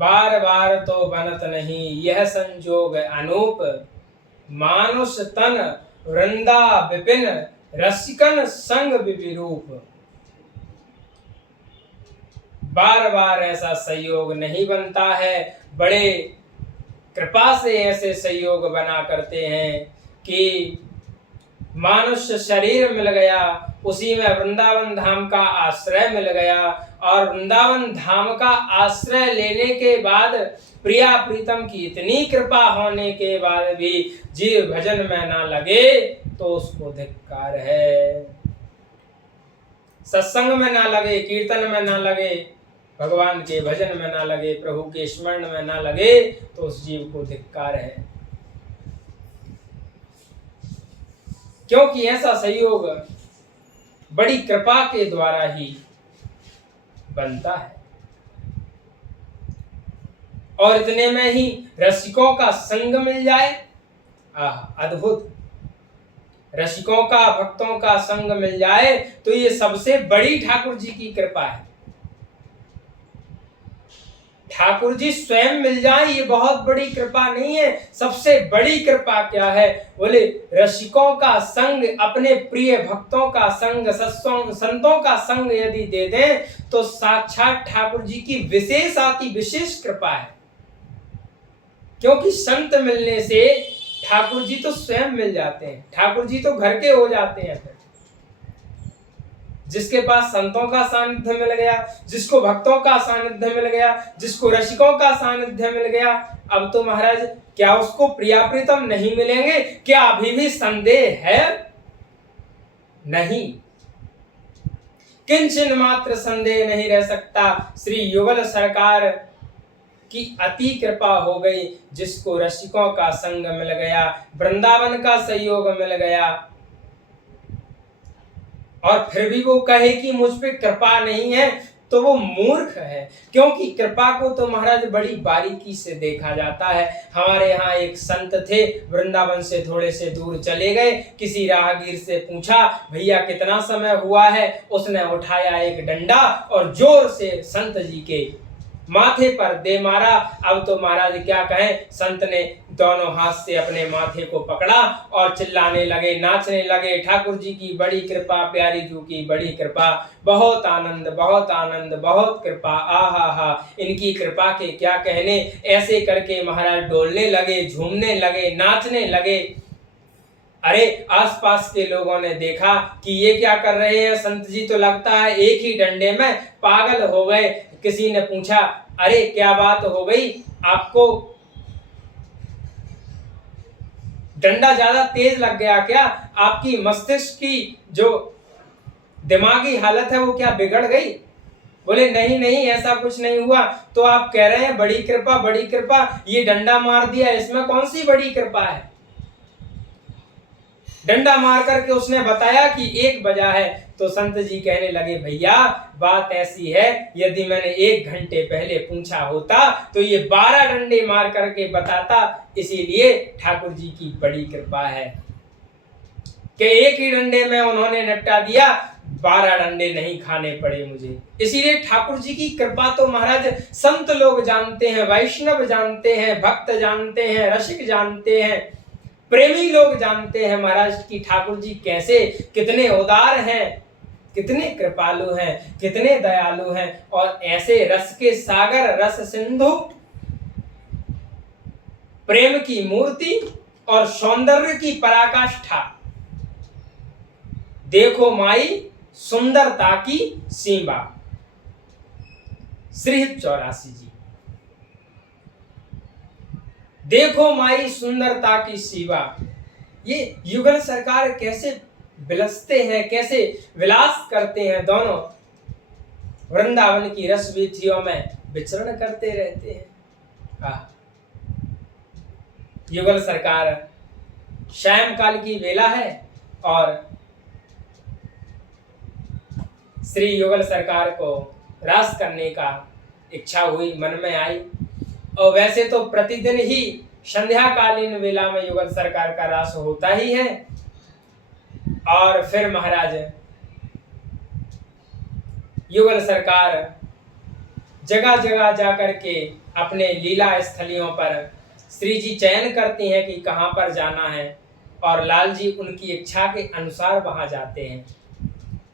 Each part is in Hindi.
बार बार तो बनत नहीं यह संजोग अनूप, मानुष तन वृंदा विपिन रसिकन संग विरूप। बार बार ऐसा संयोग नहीं बनता है, बड़े कृपा से ऐसे संयोग बना करते हैं कि मानुष्य शरीर मिल गया, उसी में वृंदावन धाम का आश्रय मिल गया, और वृंदावन धाम का आश्रय लेने के बाद प्रिया प्रीतम की इतनी कृपा होने के बाद भी जीव भजन में ना लगे तो उसको धिक्कार है। सत्संग में ना लगे, कीर्तन में ना लगे, भगवान के भजन में ना लगे, प्रभु के स्मरण में ना लगे तो उस जीव को धिक्कार है। क्योंकि ऐसा संयोग बड़ी कृपा के द्वारा ही बनता है। और इतने में ही रसिकों का संग मिल जाए, अद्भुत। रसिकों का, भक्तों का संग मिल जाए तो ये सबसे बड़ी ठाकुर जी की कृपा है। ठाकुर जी स्वयं मिल जाए ये बहुत बड़ी कृपा नहीं है। सबसे बड़ी कृपा क्या है? बोले रसिकों का संग, अपने प्रिय भक्तों का संग, संतों का संग यदि दे दें तो साक्षात ठाकुर जी की विशेष आती विशेष कृपा है। क्योंकि संत मिलने से ठाकुर जी तो स्वयं मिल जाते हैं, ठाकुर जी तो घर के हो जाते हैं। फिर जिसके पास संतों का सानिध्य मिल गया, जिसको भक्तों का सानिध्य मिल गया, जिसको रसिकों का सानिध्य मिल गया, अब तो महाराज क्या उसको प्रिया प्रीतम नहीं मिलेंगे? क्या अभी भी संदेह है? नहीं, किंचन मात्र संदेह नहीं रह सकता। श्री युगल सरकार की अति कृपा हो गई, जिसको रसिकों का संग मिल गया, वृंदावन का सहयोग मिल गया, और फिर भी वो कहे कि मुझ पे कृपा नहीं है तो वो मूर्ख है। क्योंकि कृपा को तो महाराज बड़ी बारीकी से देखा जाता है। हमारे यहाँ एक संत थे, वृंदावन से थोड़े से दूर चले गए, किसी राहगीर से पूछा भैया कितना समय हुआ है? उसने उठाया एक डंडा और जोर से संत जी के माथे पर दे मारा। अब तो महाराज क्या कहें, संत ने दोनों हाथ से अपने माथे को पकड़ा और चिल्लाने लगे, नाचने लगे, ठाकुर जी की बड़ी कृपा, प्यारी जू की बड़ी कृपा, बहुत आनंद, बहुत आनंद, बहुत कृपा, आहा हा, इनकी कृपा के क्या कहने। ऐसे करके महाराज डोलने लगे, झूमने लगे, नाचने लगे। अरे आसपास के लोगों ने देखा कि ये क्या कर रहे हैं, संत जी तो लगता है एक ही डंडे में पागल हो गए। किसी ने पूछा अरे क्या बात हो गई, आपको डंडा ज्यादा तेज लग गया क्या? आपकी मस्तिष्क की जो दिमागी हालत है वो क्या बिगड़ गई? बोले नहीं नहीं, ऐसा कुछ नहीं हुआ। तो आप कह रहे हैं बड़ी कृपा, बड़ी कृपा, ये डंडा मार दिया, इसमें कौन सी बड़ी कृपा है? डंडा मार करके उसने बताया कि 1 बजा है। तो संत जी कहने लगे भैया बात ऐसी है, यदि मैंने 1 घंटे पहले पूछा होता तो ये 12 डंडे मार करके बताता। इसीलिए ठाकुर जी की बड़ी कृपा है कि 1 ही डंडे में उन्होंने निपटा दिया, 12 डंडे नहीं खाने पड़े मुझे। इसीलिए ठाकुर जी की कृपा तो महाराज संत लोग जानते हैं, वैष्णव जानते हैं, भक्त जानते हैं, रसिक जानते हैं, प्रेमी लोग जानते हैं महाराज की ठाकुर जी कैसे, कितने उदार हैं, कितने कृपालु हैं, कितने दयालु हैं। और ऐसे रस के सागर, रस सिंधु, प्रेम की मूर्ति और सौंदर्य की पराकाष्ठा, देखो माई सुंदरता की सीमा, श्री 84 जी। देखो माई सुंदरता की सीमा। ये युगल सरकार कैसे विलसते हैं, कैसे विलास करते हैं, दोनों वृंदावन की रस वीथियों में विचरण करते रहते हैं। युगल सरकार, सायंकाल की वेला है और श्री युगल सरकार को रास करने का इच्छा हुई, मन में आई। और वैसे तो प्रतिदिन ही संध्याकालीन वेला में युगल सरकार का रास होता ही है। और फिर महाराज युगल सरकार जगह जगह जा कर के अपने लीला स्थलियों पर श्री जी चयन करती हैं कि कहाँ पर जाना है, और लाल जी उनकी इच्छा के अनुसार वहां जाते हैं।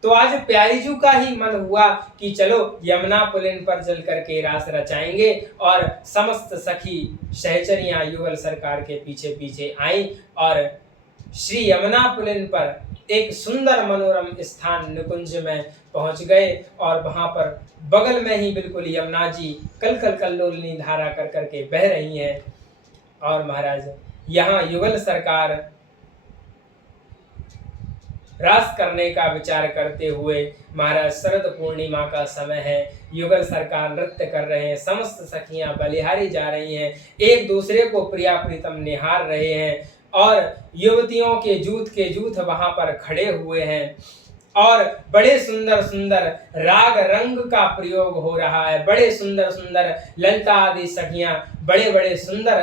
तो आज प्यारीजू का ही मन हुआ कि चलो यमुना पुलिन पर चल करके रास रचाएंगे, और समस्त सखी सहचरियां युगल सरकार के पीछे पीछे आई और श्री यमुना पुलिन पर एक सुंदर मनोरम स्थान निकुंज में पहुंच गए, और वहां पर बगल में ही बिल्कुल यमुना जी कल कल कल्लोलिनी धारा कर करके बह रही हैं। और महाराज यहाँ युगल सरकार रास करने का विचार करते हुए, महाराज शरद पूर्णिमा का समय है, युगल सरकार नृत्य कर रहे हैं, समस्त सखियां बलिहारी जा रही हैं, एक दूसरे को प्रिया प्रीतम निहार रहे हैं, और युवतियों के जूथ वहां पर खड़े हुए हैं, और बड़े सुंदर सुंदर राग रंग का प्रयोग हो रहा है। बड़े सुंदर सुंदर ललिता आदि सखियां बड़े बड़े सुंदर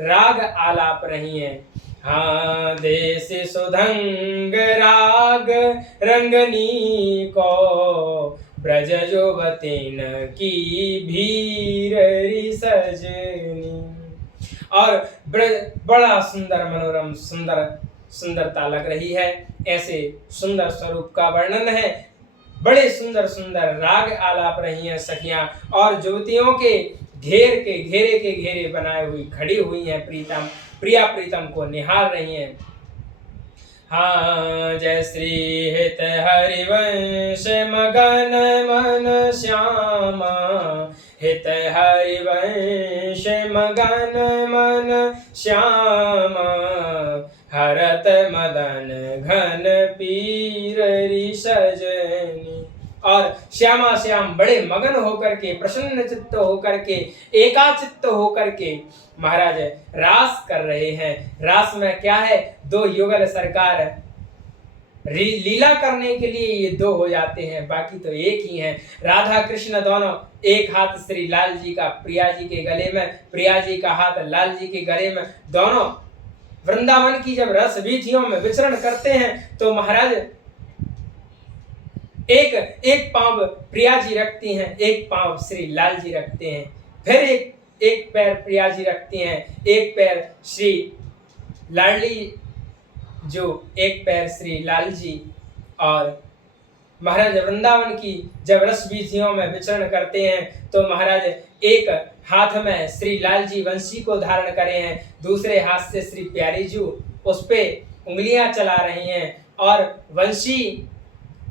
राग आलाप रही हैं। हाँ देश सुधंग राग रंगनी को, ब्रज जोवतिन की भीर सजनी। और बड़ा सुंदर मनोरम सुंदरता लग रही है। ऐसे सुंदर स्वरूप का वर्णन है। बड़े सुंदर सुंदर राग आलाप रही हैं सखियां, और युवतियों के घेरे के घेरे बनाए हुई खड़ी हुई हैं, प्रिया प्रीतम को निहार रही हैं। हाँ जय श्री हित हरिवंश मगन मन श्यामा, हित हरिवंश मगन मन श्यामा, हरत मदन घन पीररी सजनी। और श्यामा श्याम बड़े मगन होकर के, प्रसन्न चित्त होकर के, एकाचित्त होकर के महाराज रास कर रहे हैं। रास में क्या है, दो युगल सरकार लीला करने के लिए ये दो हो जाते हैं, बाकी तो एक ही हैं। राधा कृष्ण दोनों, एक हाथ श्री लाल जी का प्रिया जी के गले में, प्रिया जी का हाथ लाल जी के गले में, दोनों वृंदावन की जब रस वीथियों में विचरण करते हैं तो महाराज एक पांव प्रिया जी रखती हैं, एक पांव श्री लाल जी रखते हैं, फिर एक पैर प्रिया जी रखती हैं, एक पैर श्री लाडली जो, एक पैर श्री लाल जी। और महाराज वृंदावन की जब रस वीथियों में विचरण करते हैं तो महाराज एक हाथ में श्री लाल जी वंशी को धारण करे हैं, दूसरे हाथ से श्री प्यारी जी उस पे उंगलियां चला रही हैं, और वंशी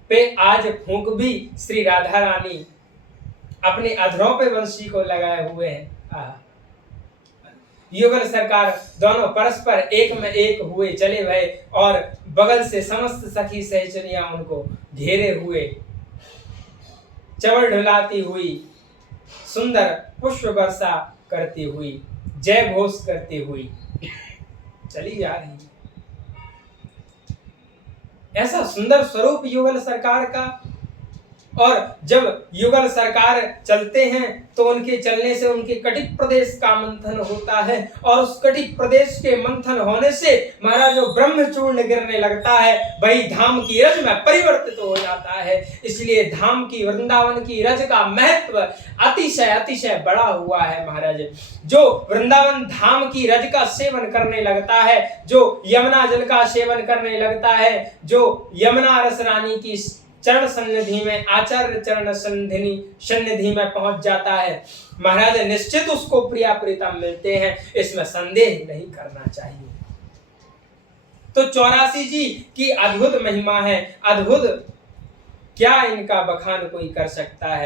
पे आज फूंक भी श्री राधा रानी अपने अधरों पे वंशी को लगाए हुए हैं। युगल सरकार दोनों परस्पर एक में एक हुए चले गए, और बगल से समस्त सखी सहचरियां उनको घेरे हुए, चवड़ ढुलाती हुई, सुंदर पुष्प वर्षा करती हुई, जय घोष करती हुई चली जा रही है। ऐसा सुंदर स्वरूप युगल सरकार का। और जब युगल सरकार चलते हैं तो उनके चलने से उनके कटिक प्रदेश का मंथन होता है, और उस कटिक प्रदेश के मंथन होने से महाराज जो ब्रह्मचूर्ण गिरने लगता है, वही धाम की रज में परिवर्तित हो जाता है। इसलिए धाम की, वृंदावन की रज का महत्व अतिशय अतिशय बड़ा हुआ है महाराज। जो वृंदावन धाम की रज का सेवन करने लगता है, जो यमुना जल का सेवन करने लगता है, जो यमुना रस रानी की चरण सन्निधि में, आचार्य चरण सन्निधि में पहुंच जाता है, महाराज निश्चित उसको प्रिया प्रीतम मिलते हैं, इसमें संदेह नहीं करना चाहिए। तो 84 जी की अद्भुत महिमा है, अद्भुत, क्या इनका बखान कोई कर सकता है।